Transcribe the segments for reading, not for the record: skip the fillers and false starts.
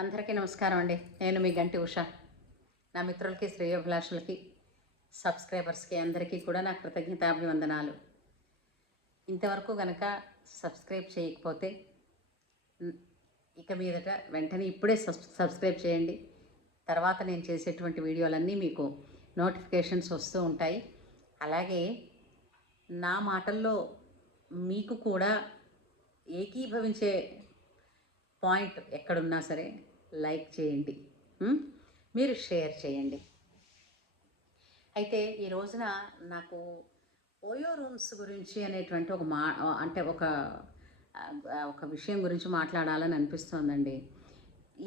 అందరికీ నమస్కారం అండి. నేను మీ గంటి ఉష. నా మిత్రులకి, శ్రేయోభిలాషులకి, సబ్స్క్రైబర్స్కి అందరికీ కూడా నా కృతజ్ఞతాభివందనాలు. ఇంతవరకు గనక సబ్స్క్రైబ్ చేయకపోతే ఇక మీదట వెంటనే ఇప్పుడే సబ్స్క్రైబ్ చేయండి. తర్వాత నేను చేసేటువంటి వీడియోలన్నీ మీకు నోటిఫికేషన్స్ వస్తూ ఉంటాయి. అలాగే నా మాటల్లో మీకు కూడా ఏకీభవించే పాయింట్ ఎక్కడున్నా సరే లైక్ చేయండి, మీరు షేర్ చేయండి. అయితే ఈ రోజున నాకు ఓయో రూమ్స్ గురించి అనేటువంటి ఒక విషయం గురించి మాట్లాడాలని అనిపిస్తోందండి.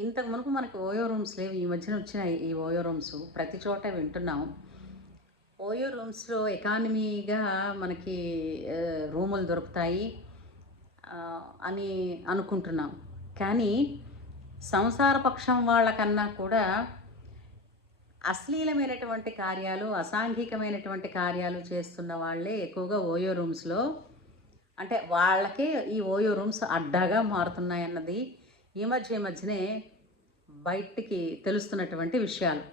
ఇంతకు మునుపు మనకు ఓయో రూమ్స్ లేవు. ఈ మధ్యన వచ్చిన ఈ ఓయో రూమ్స్ ప్రతి చోట వింటున్నాం. ఓయో రూమ్స్లో ఎకానమీగా మనకి రూములు దొరుకుతాయి అని అనుకుంటున్నాం. కానీ సంసార పక్షం వాళ్ళకన్నా కూడా అశ్లీలమైనటువంటి కార్యాలు, అసాంఘికమైనటువంటి కార్యాలు చేస్తున్న వాళ్ళే ఎక్కువగా ఓయో రూమ్స్లో, అంటే వాళ్ళకే ఈ ఓయో రూమ్స్ అడ్డాగా మారుతున్నాయన్నది ఈ మధ్యనే బయటికి తెలుస్తున్నటువంటి విషయాలు.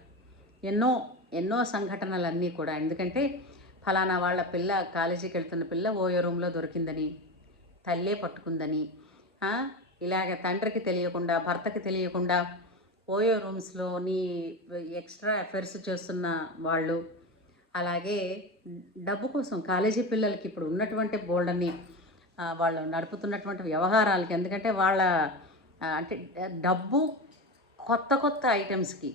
ఎన్నో సంఘటనలన్నీ కూడా. ఎందుకంటే ఫలానా వాళ్ళ పిల్ల, కాలేజీకి వెళ్తున్న పిల్ల ఓయో రూమ్లో దొరికిందని, తల్లే పట్టుకుందని, ఇలాగ తండ్రికి తెలియకుండా, భర్తకి తెలియకుండా ఓయో రూమ్స్లోని ఎక్స్ట్రా అఫైర్స్ చేస్తున్న వాళ్ళు, అలాగే డబ్బు కోసం కాలేజీ పిల్లలకి ఇప్పుడు ఉన్నటువంటి బోల్డని వాళ్ళు నడుపుతున్నటువంటి వ్యవహారాలకి, ఎందుకంటే వాళ్ళ అంటే డబ్బు కొత్త ఐటమ్స్కి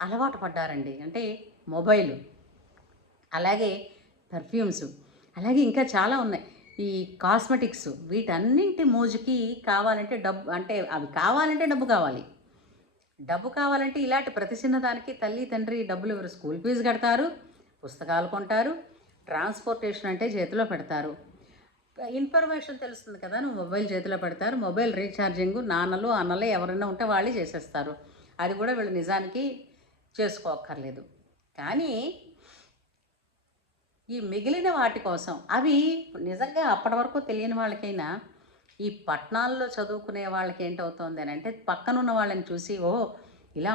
అలవాటు పడ్డారండి. అంటే మొబైలు, అలాగే పర్ఫ్యూమ్స్, అలాగే ఇంకా చాలా ఉన్నాయి. ఈ కాస్మెటిక్స్, వీటన్నింటి మోజుకి కావాలంటే డబ్బు, అంటే అవి కావాలంటే డబ్బు కావాలంటే ఇలాంటి ప్రతి చిన్నదానికి తల్లి తండ్రి డబ్బులు ఎవరు స్కూల్ ఫీజు కడతారు, పుస్తకాలు కొంటారు, ట్రాన్స్పోర్టేషన్ అంటే చేతిలో పెడతారు. ఇన్ఫర్మేషన్ తెలుస్తుంది కదా, నువ్వు మొబైల్ చేతిలో పెడతారు. మొబైల్ రీఛార్జింగ్ నాన్నలు అన్నలే ఎవరైనా ఉంటే వాళ్ళే చేసేస్తారు. అది కూడా వీళ్ళు నిజానికి చేసుకోక్కర్లేదు. కానీ ఈ మిగిలిన వాటి కోసం, అవి నిజంగా అప్పటి వరకు తెలియని వాళ్ళకైనా, ఈ పట్టణాల్లో చదువుకునే వాళ్ళకి ఏంటవుతోంది అని అంటే, పక్కనున్న వాళ్ళని చూసి ఇలా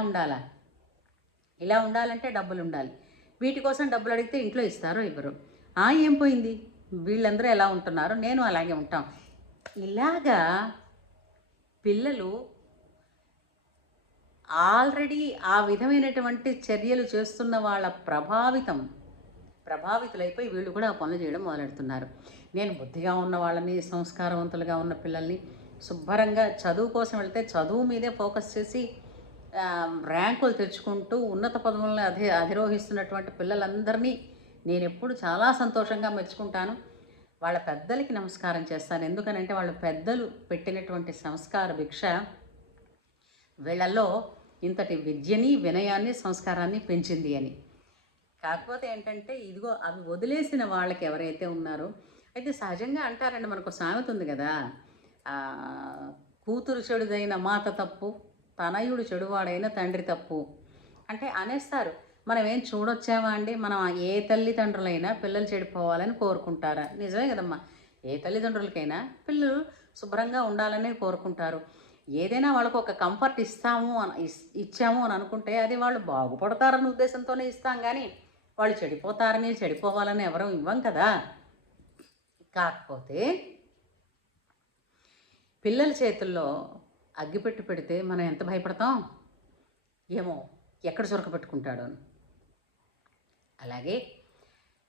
ఉండాలంటే డబ్బులు ఉండాలి, వీటి కోసం డబ్బులు అడిగితే ఇంట్లో ఇస్తారో ఇవ్వరు, ఏం పోయింది, వీళ్ళందరూ ఎలా ఉంటున్నారు, నేను అలాగే ఉంటాం. ఇలాగా పిల్లలు ఆల్రెడీ ఆ విధమైనటువంటి చర్యలు చేస్తున్న వాళ్ళ ప్రభావితులైపోయి వీళ్ళు కూడా ఆ పనులు చేయడం మొదలెడుతున్నారు. నేను బుద్ధిగా ఉన్న వాళ్ళని, సంస్కారవంతులుగా ఉన్న పిల్లల్ని, శుభ్రంగా చదువు కోసం వెళ్తే చదువు మీదే ఫోకస్ చేసి ర్యాంకులు తెచ్చుకుంటూ ఉన్నత పదవులను అధిరోహిస్తున్నటువంటి పిల్లలందరినీ నేను ఎప్పుడు చాలా సంతోషంగా మెచ్చుకుంటాను. వాళ్ళ పెద్దలకి నమస్కారం చేస్తాను. ఎందుకనంటే వాళ్ళ పెద్దలు పెట్టినటువంటి సంస్కార భిక్ష వీళ్ళల్లో ఇంతటి విద్యని, వినయాన్ని, సంస్కారాన్ని పెంచింది అని. కాకపోతే ఏంటంటే ఇదిగో అవి వదిలేసిన వాళ్ళకి ఎవరైతే ఉన్నారో, అయితే సహజంగా అంటారండి, మనకు సామెత ఉంది కదా, కూతురు చెడుదైన మాత తప్పు, తనయుడు చెడువాడైన తండ్రి తప్పు అంటే అనేస్తారు. మనం ఏం చూడొచ్చామా అండి? మనం ఏ తల్లిదండ్రులైనా పిల్లలు చెడిపోవాలని కోరుకుంటారా? నిజమే కదమ్మా. ఏ తల్లిదండ్రులకైనా పిల్లలు శుభ్రంగా ఉండాలని కోరుకుంటారు. ఏదైనా వాళ్ళకు ఒక కంఫర్ట్ ఇచ్చాము అని అనుకుంటే అది వాళ్ళు బాగుపడతారన్న ఉద్దేశంతోనే ఇస్తాం, కానీ వాళ్ళు చెడిపోవాలని ఎవరూ ఇవ్వం కదా. కాకపోతే పిల్లల చేతుల్లో అగ్గిపెట్టు పెడితే మనం ఎంత భయపడతాం, ఏమో ఎక్కడ పెట్టుకుంటాడు అని. అలాగే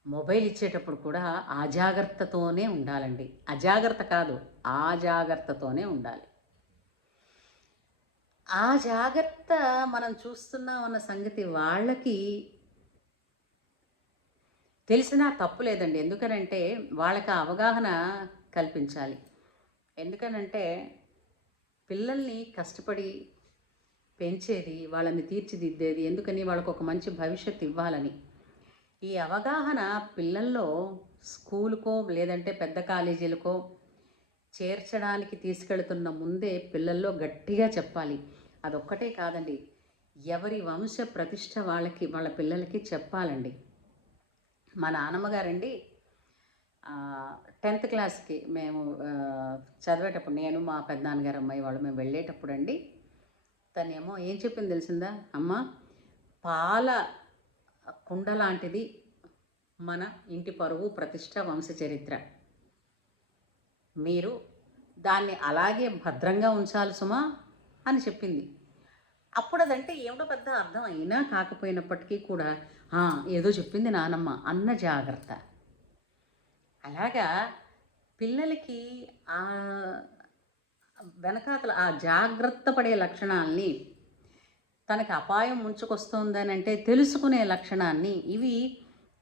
మొబైల్ ఇచ్చేటప్పుడు కూడా అజాగ్రత్తతోనే ఉండాలండి. అజాగ్రత్త కాదు, ఆజాగ్రత్తతోనే ఉండాలి. ఆ జాగ్రత్త మనం చూస్తున్నామన్న సంగతి వాళ్ళకి తెలిసినా తప్పు లేదండి. ఎందుకనంటే వాళ్ళకి అవగాహన కల్పించాలి. ఎందుకనంటే పిల్లల్ని కష్టపడి పెంచేది, వాళ్ళని తీర్చిదిద్దేది ఎందుకని, వాళ్ళకు ఒక మంచి భవిష్యత్తు ఇవ్వాలని. ఈ అవగాహన పిల్లల్లో స్కూలుకో లేదంటే పెద్ద కాలేజీలకో చేర్చడానికి తీసుకెళ్తున్న ముందే పిల్లల్లో గట్టిగా చెప్పాలి. అదొక్కటే కాదండి, ఎవరి వంశ ప్రతిష్ట వాళ్ళ పిల్లలకి చెప్పాలండి. మా నాన్నమ్మగారండి 10th క్లాస్కి మేము చదివేటప్పుడు, నేను మా పెద్దనాన్నగారు అమ్మాయి వాళ్ళు మేము వెళ్ళేటప్పుడు అండి, తనేమో ఏం చెప్పింది తెలిసిందా? అమ్మ, పాల కుండ లాంటిది మన ఇంటి పరువు, ప్రతిష్ట, వంశచరిత్ర. మీరు దాన్ని అలాగే భద్రంగా ఉంచాలి సుమా అని చెప్పింది. అప్పుడు అదంటే ఏమిటో పెద్ద అర్థం అయినా కాకపోయినప్పటికీ కూడా ఏదో చెప్పింది నానమ్మ అన్న జాగ్రత్త. అలాగా పిల్లలకి ఆ వెనకాతల ఆ జాగ్రత్త పడే లక్షణాల్ని, తనకి అపాయం ముంచుకొస్తోందని అంటే తెలుసుకునే లక్షణాన్ని, ఇవి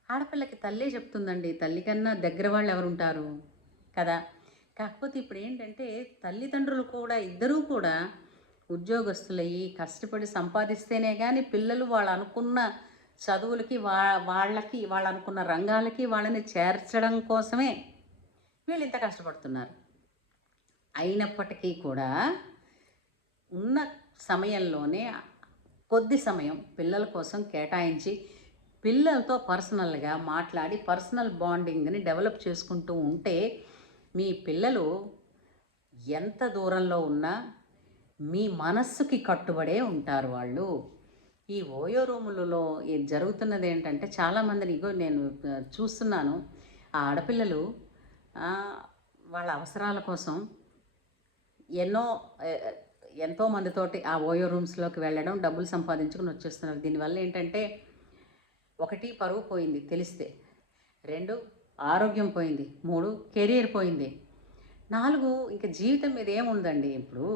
ఆడపిల్లకి తల్లే చెప్తుందండి. తల్లి కన్నా దగ్గర వాళ్ళు ఎవరుంటారు కదా. కాకపోతే ఇప్పుడు ఏంటంటే తల్లిదండ్రులు కూడా ఇద్దరూ కూడా ఉద్యోగస్తులయ్యి కష్టపడి సంపాదిస్తేనే కానీ పిల్లలు వాళ్ళు అనుకున్న చదువులకి వాళ్ళకి వాళ్ళు అనుకున్న రంగాలకి వాళ్ళని చేర్చడం కోసమే వీళ్ళు ఇంత కష్టపడుతున్నారు. అయినప్పటికీ కూడా ఉన్న సమయంలోనే కొద్ది సమయం పిల్లల కోసం కేటాయించి పిల్లలతో పర్సనల్గా మాట్లాడి పర్సనల్ బాండింగ్ని డెవలప్ చేసుకుంటూ ఉంటే మీ పిల్లలు ఎంత దూరంలో ఉన్నా మీ మనస్సుకి కట్టుబడే ఉంటారు వాళ్ళు. ఈ ఓయో రూములలో జరుగుతున్నది ఏంటంటే చాలామందిని ఇగో నేను చూస్తున్నాను. ఆ ఆడపిల్లలు వాళ్ళ అవసరాల కోసం ఎంతో మందితోటి ఆ ఓయో రూమ్స్లోకి వెళ్ళడం, డబ్బులు సంపాదించుకుని వచ్చేస్తున్నారు. దీనివల్ల ఏంటంటే 1 పరువు పోయింది తెలిస్తే, 2 ఆరోగ్యం పోయింది, 3 కెరీర్ పోయింది, 4 ఇంక జీవితం మీద ఏముందండి. ఇప్పుడు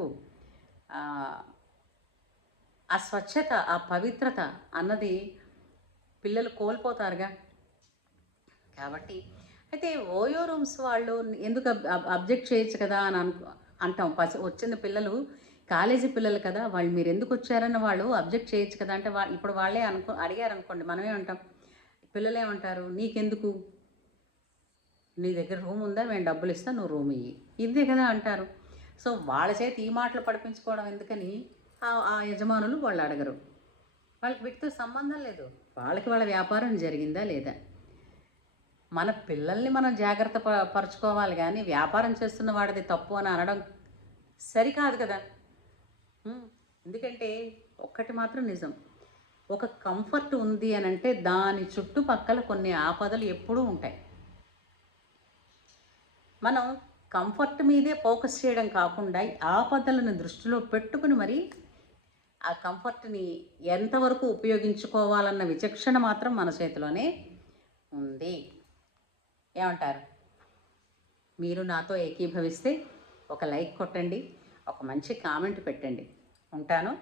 ఆ స్వచ్ఛత, ఆ పవిత్రత అన్నది పిల్లలు కోల్పోతారుగా. కాబట్టి అయితే ఓయో రూమ్స్ వాళ్ళు ఎందుకు అబ్జెక్ట్ చేయొచ్చు కదా అని అంటాం. వచ్చిన పిల్లలు కాలేజీ పిల్లలు కదా, వాళ్ళు మీరు ఎందుకు వచ్చారని వాళ్ళు అబ్జెక్ట్ చేయొచ్చు కదా. అంటే ఇప్పుడు వాళ్ళే అడిగారు అనుకోండి, మనమే అంటాం, పిల్లలు ఏమంటారు, నీకెందుకు, నీ దగ్గర రూమ్ ఉందా, మేము డబ్బులు ఇస్తాం, నువ్వు రూమ్ ఇయ్యి, ఇదే కదా అంటారు. సో వాళ్ళ చేతి ఈ మాటలు పడిపించుకోవడం ఎందుకని ఆ యజమానులు వాళ్ళు అడగరు. వాళ్ళకి వీటితో సంబంధం లేదు. వాళ్ళకి వాళ్ళ వ్యాపారం జరిగిందా లేదా. మన పిల్లల్ని మనం జాగ్రత్త పరుచుకోవాలి కానీ వ్యాపారం చేస్తున్న వాడిది తప్పు అని అనడం సరికాదు కదా. ఎందుకంటే ఒక్కటి మాత్రం నిజం, ఒక కంఫర్ట్ ఉంది అని అంటే దాని చుట్టుపక్కల కొన్ని ఆపదలు ఎప్పుడూ ఉంటాయి. మనం కంఫర్ట్ మీదే ఫోకస్ చేయడం కాకుండా ఆపదలను దృష్టిలో పెట్టుకుని మరి ఆ కంఫర్ట్ని ఎంతవరకు ఉపయోగించుకోవాలన్న విచక్షణ మాత్రం మన చేతిలోనే ఉంది. ఏమంటారు? మీరు నాతో ఏకీభవిస్తే ఒక లైక్ కొట్టండి, ఒక మంచి కామెంట్ పెట్టండి. ఉంటాను.